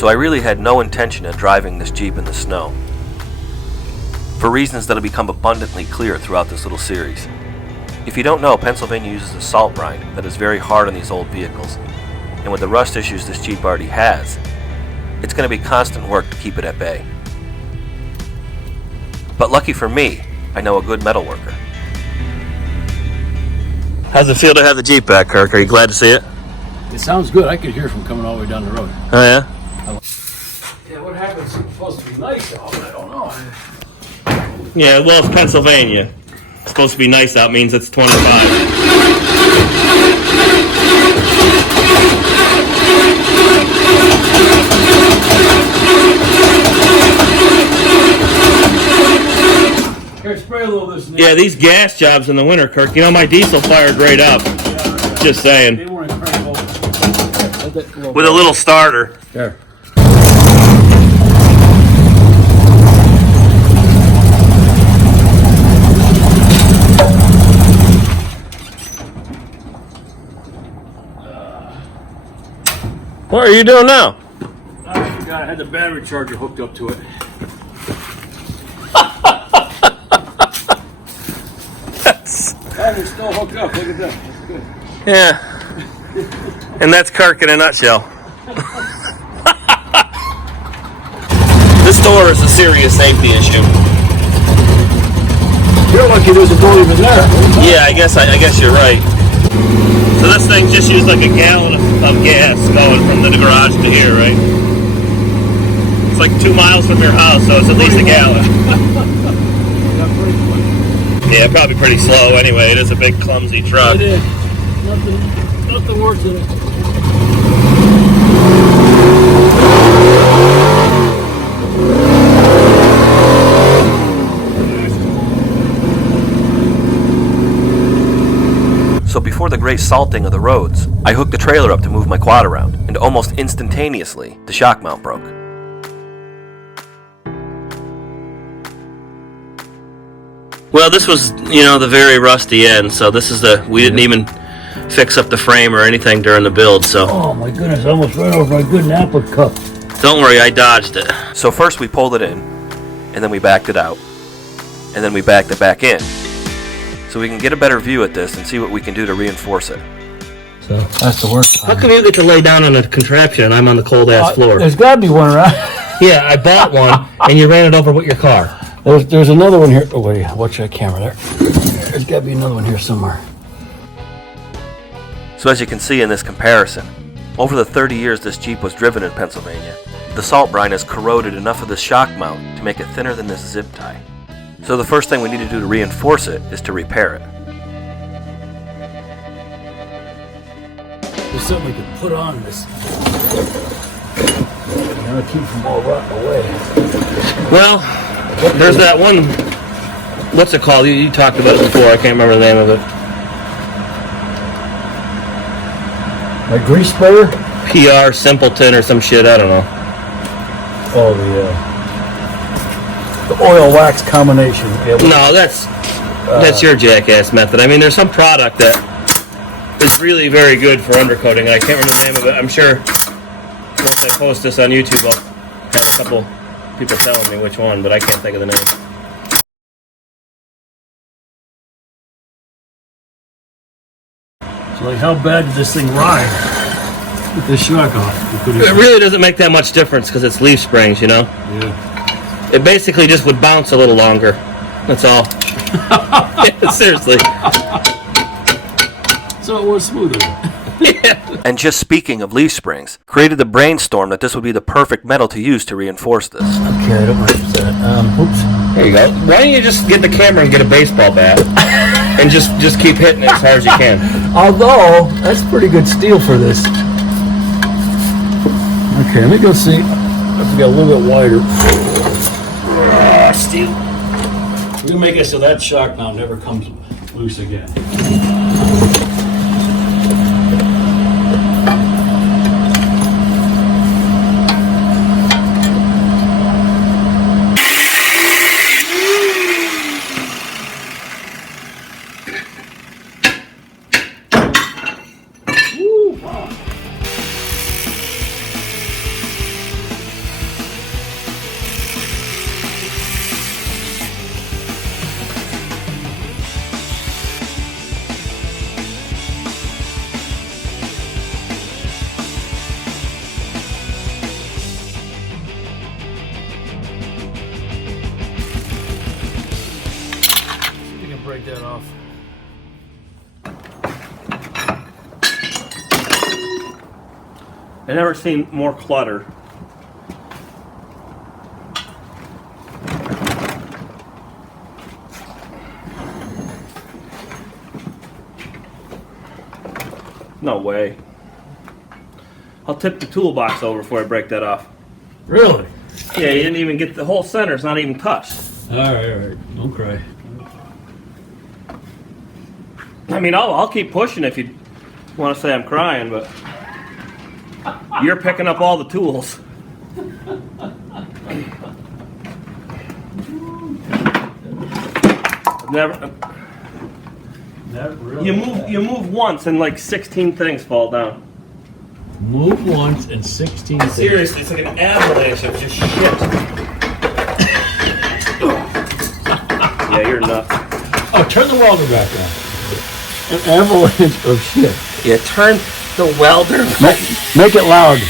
So I really had no intention of driving this Jeep in the snow, for reasons that'll become abundantly clear throughout this little series. If you don't know, Pennsylvania uses a salt brine that is very hard on these old vehicles, and with the rust issues this Jeep already has, it's going to be constant work to keep it at bay. But lucky for me, I know a good metal worker. How's it feel to have the Jeep back, Kirk? Are you glad to see it? It sounds good. I could hear from coming all the way down the road. Oh yeah? Yeah, what happens? It's supposed to be nice out, but I don't know. Yeah, well, it's Pennsylvania. It's supposed to be nice out means it's 25. Here, spray a little of this. Yeah, these gas jobs in the winter, Kirk, you know my diesel fired right up. Yeah. Just saying. They weren't incredible. With a little starter. There. What are you doing now? I forgot I had the battery charger hooked up to it. It's still hooked up. Look at that. That's good. Yeah. And that's Kirk in a nutshell. This door is a serious safety issue. You're lucky there's a door even there. Yeah, I guess you're right. So this thing just used like a gallon of gas going from the garage to here, right? It's like 2 miles from your house, so it's at least a gallon. Yeah, probably pretty slow anyway. It is a big, clumsy truck. It is. Nothing worse than it. So before the great salting of the roads, I hooked the trailer up to move my quad around, and almost instantaneously, the shock mount broke. Well, this was, the very rusty end, so this is we didn't even fix up the frame or anything during the build, so. Oh my goodness, I almost ran over my good Napa cup. Don't worry, I dodged it. So first we pulled it in, and then we backed it out, and then we backed it back in, so we can get a better view at this and see what we can do to reinforce it. So that's the worst time. How come you get to lay down on a contraption and I'm on the cold-ass floor? There's got to be one around. Yeah, I bought one, and you ran it over with your car. There's another one here. Oh, wait, watch that camera there. There's got to be another one here somewhere. So as you can see in this comparison, over the 30 years this Jeep was driven in Pennsylvania, the salt brine has corroded enough of the shock mount to make it thinner than this zip tie. So the first thing we need to do to reinforce it is to repair it. There's something we can put on this. To keep them all rotting away. Well, there's that one, what's it called? You talked about it before, I can't remember the name of it. My grease sprayer? PR Simpleton or some shit, I don't know. Oh, the oil wax combination. Yeah, No, that's your jackass method. I mean, there's some product that is really very good for undercoating, and I can't remember the name of it. I'm sure once I post this on YouTube, I'll have a couple people telling me which one, but I can't think of the name. So, like, how bad did this thing ride with this shock off? It really doesn't make that much difference because it's leaf springs, Yeah. It basically just would bounce a little longer. That's all. Yeah, seriously. So it was smoother. Yeah. And just speaking of leaf springs, created the brainstorm that this would be the perfect metal to use to reinforce this. Okay, I don't want to use that. Oops. There you go. Why don't you just get the camera and get a baseball bat and just keep hitting it as hard as you can. Although, that's pretty good steel for this. Okay, let me go see. Let's get a little bit wider. Steel. We're going to make it so that shock mount never comes loose again. break that off. I never seen more clutter. No way. I'll tip the toolbox over before I break that off. Really? Yeah, you didn't even get the whole center's not even touched. All right. Don't cry. I mean, I'll keep pushing if you want to say I'm crying, but you're picking up all the tools. Never really. you move once and like 16 things fall down. Move once and 16 things. Seriously, it's like an avalanche of just shit. Yeah, you're nuts. Oh, turn the welder back on. An avalanche of shit. Yeah, turn the welder. Make it loud.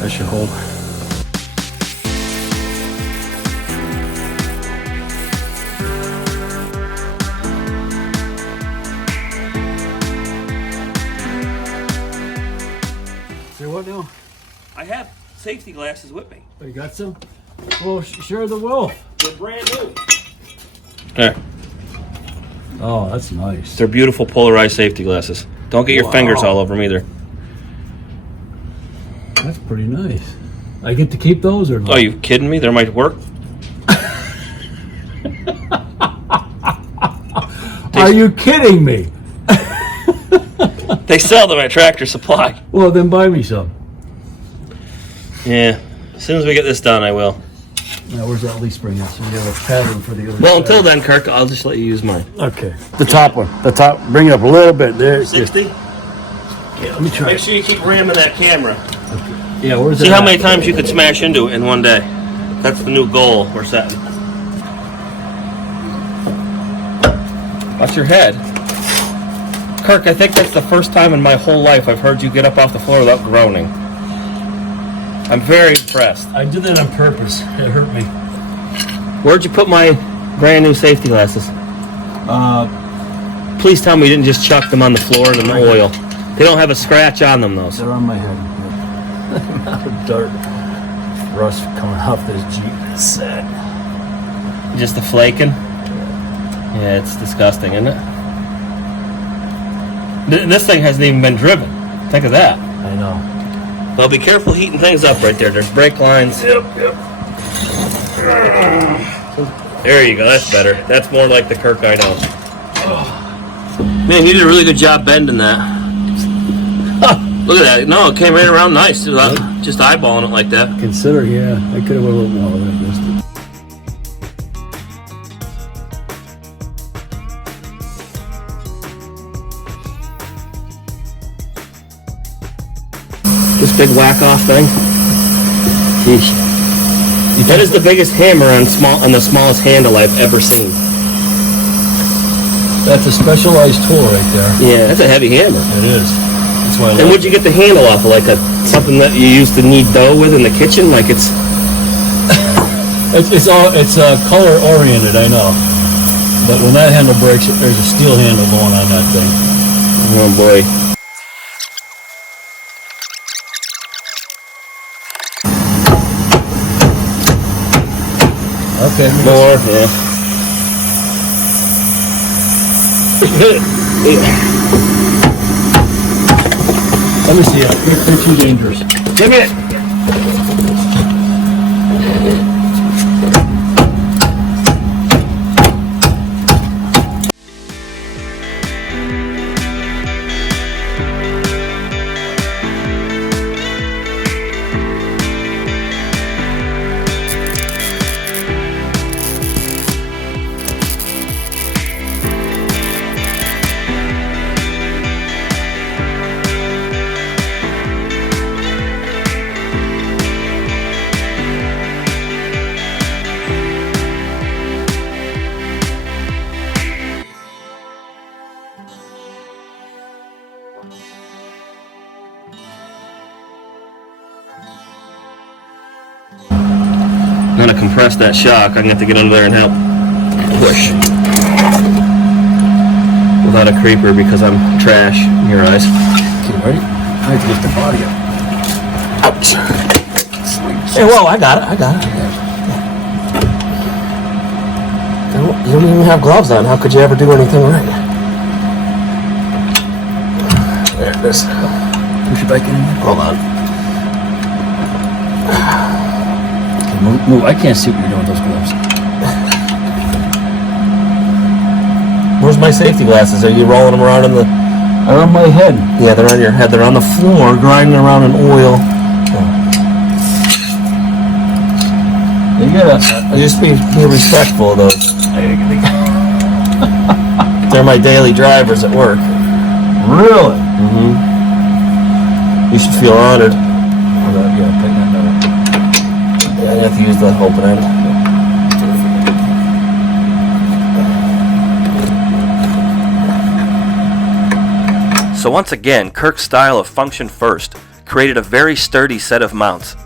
That should hold. Say what now? I have safety glasses with me. Oh, you got some? Well, share the wealth. They're brand new. There. Oh, that's nice. They're beautiful polarized safety glasses. Don't get your fingers all over them either. That's pretty nice. I get to keep those or not? Oh, you kidding me? They're my work. Are you kidding me? They sell them at Tractor Supply. Well, then buy me some. Yeah. As soon as we get this done, I will. Now, where's that leaf spring at? So we have a pattern for the other Well, side. until then, Kirk, I'll just let you use mine. Okay. The top one. The top. Bring it up a little bit. There. 60? Yeah, let me try. Make sure you keep ramming that camera. Yeah, where's See that how at? many times you could smash into it in one day. That's the new goal we're setting. Watch your head. Kirk, I think that's the first time in my whole life I've heard you get up off the floor without groaning. I'm very impressed. I did that on purpose. It hurt me. Where'd you put my brand new safety glasses? Please tell me you didn't just chuck them on the floor in the oil. They don't have a scratch on them, though. They're on my head. Not a dirt rust coming off this Jeep. It's sad. Just the flaking? Yeah, it's disgusting, isn't it? This thing hasn't even been driven. Think of that. I know. Well, be careful heating things up right there. There's brake lines. Yep. There you go. That's better. That's more like the Kirk I know. Man, you did a really good job bending that. Look at that. No, it came right around nice. Without just eyeballing it like that. Consider, yeah. I could have went a little more. I missed it. This big whack-off thing. Yeesh. That is the biggest hammer on the smallest handle I've ever seen. That's a specialized tool right there. Yeah, that's a heavy hammer. It is. That's why I And like where'd you get the handle off of? Like something that you used to knead dough with in the kitchen? Like it's... It's color oriented, I know. But when that handle breaks, there's a steel handle going on that thing. Oh boy. Okay. More, yeah. Let me see it. They're too dangerous. Give me it. I'm gonna compress that shock. I'm gonna have to get under there and help push without a creeper because I'm trash in your eyes. Okay, ready? I have to lift the body up. Ouch. Hey, whoa, I got it. You don't even have gloves on. How could you ever do anything right? There it is. Push it back in. Hold on. Move. I can't see what you're doing with those gloves. Where's my safety glasses? Are you rolling them around in the... They're on my head. Yeah, they're on your head. They're on the floor, grinding around in oil. You gotta... Just be respectful of those. They're my daily drivers at work. Really? You should feel honored. Yeah, take that down. Yeah, I have to use the open end. So once again, Kirk's style of function first created a very sturdy set of mounts.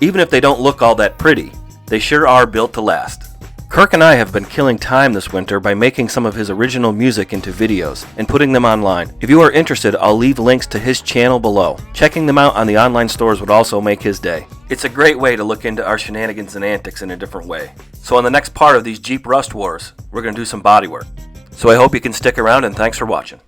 Even if they don't look all that pretty, they sure are built to last. Kirk and I have been killing time this winter by making some of his original music into videos and putting them online. If you are interested, I'll leave links to his channel below. Checking them out on the online stores would also make his day. It's a great way to look into our shenanigans and antics in a different way. So on the next part of these Jeep Rust Wars, we're going to do some bodywork. So I hope you can stick around, and thanks for watching.